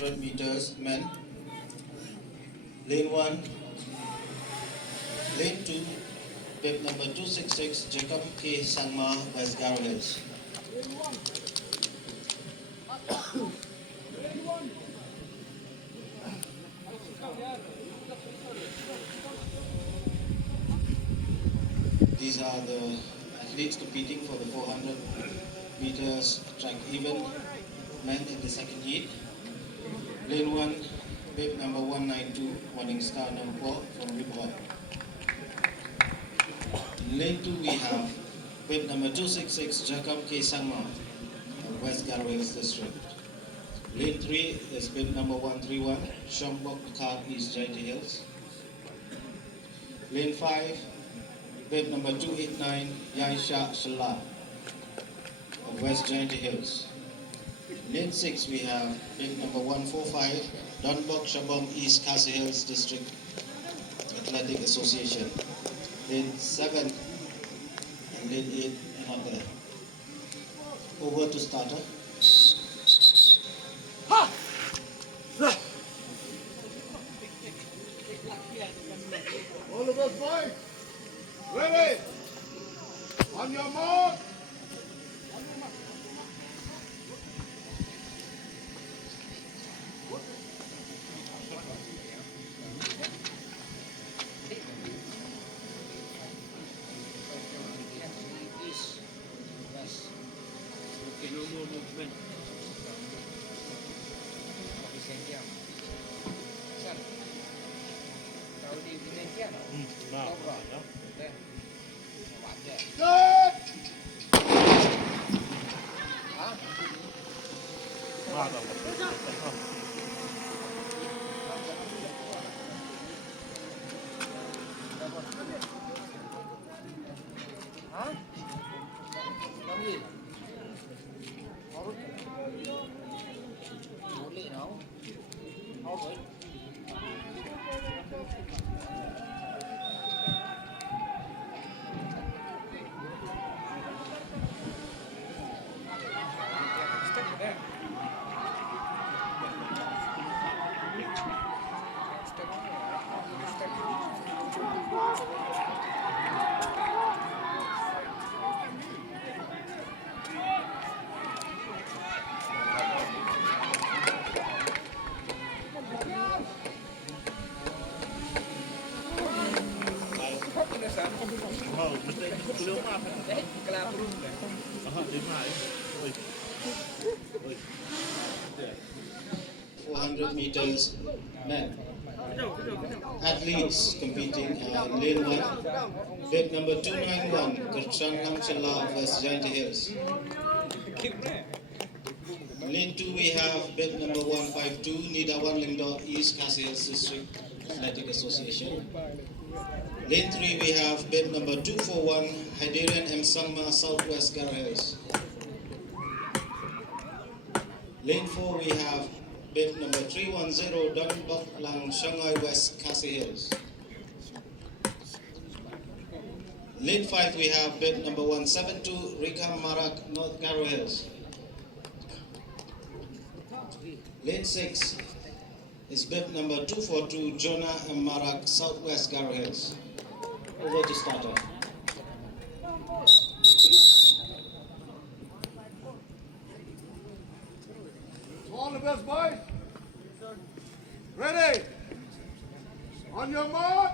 400 meters men. Lane 1, Lane 2, bib number 266, Jacob K. Sangma, West Garo Hills. These are the athletes competing for the 400 meters track event men in the second heat. Lane 1, bib number 192, Morning Star number 4 from Ribhot. Lane 2 we have bib number 266, Jacob K. Sangma of West Garo Hills District. Lane 3 is bib number 131, Shambok Car East Jaiti Hills. Lane 5, bib number 289, Yaisha Shala of West Jaiti Hills. Lane 6 we have bib number 145, Dunbok Shabong East Khasi Hills District Athletic Association. Lane 7 and lane 8 are not there. Over to starter. All of us boys, ready? On your mark. Meters men. Athletes competing in lane 1, bib number 291, Kerchan Hamchala of West Jaiti Hills. Lane 2 we have bib number 152, Nidawan Lingdo East Khasi Hills District Athletic Association. Lane 3 we have bib number 241, Hyderian M. Sangma Southwest Garo Hills. Lane 4 we have bib number 310, Dunbok Lang Shanghai West Khasi Hills. Lane 5 we have bib number 172, Rikam Marak North Garo Hills. Lane 6 is bib number 242, Jonah and Marak Southwest Garo Hills. Over to starter. All the best boys. Ready? On your mark.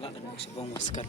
Wala na si Bong Maskat.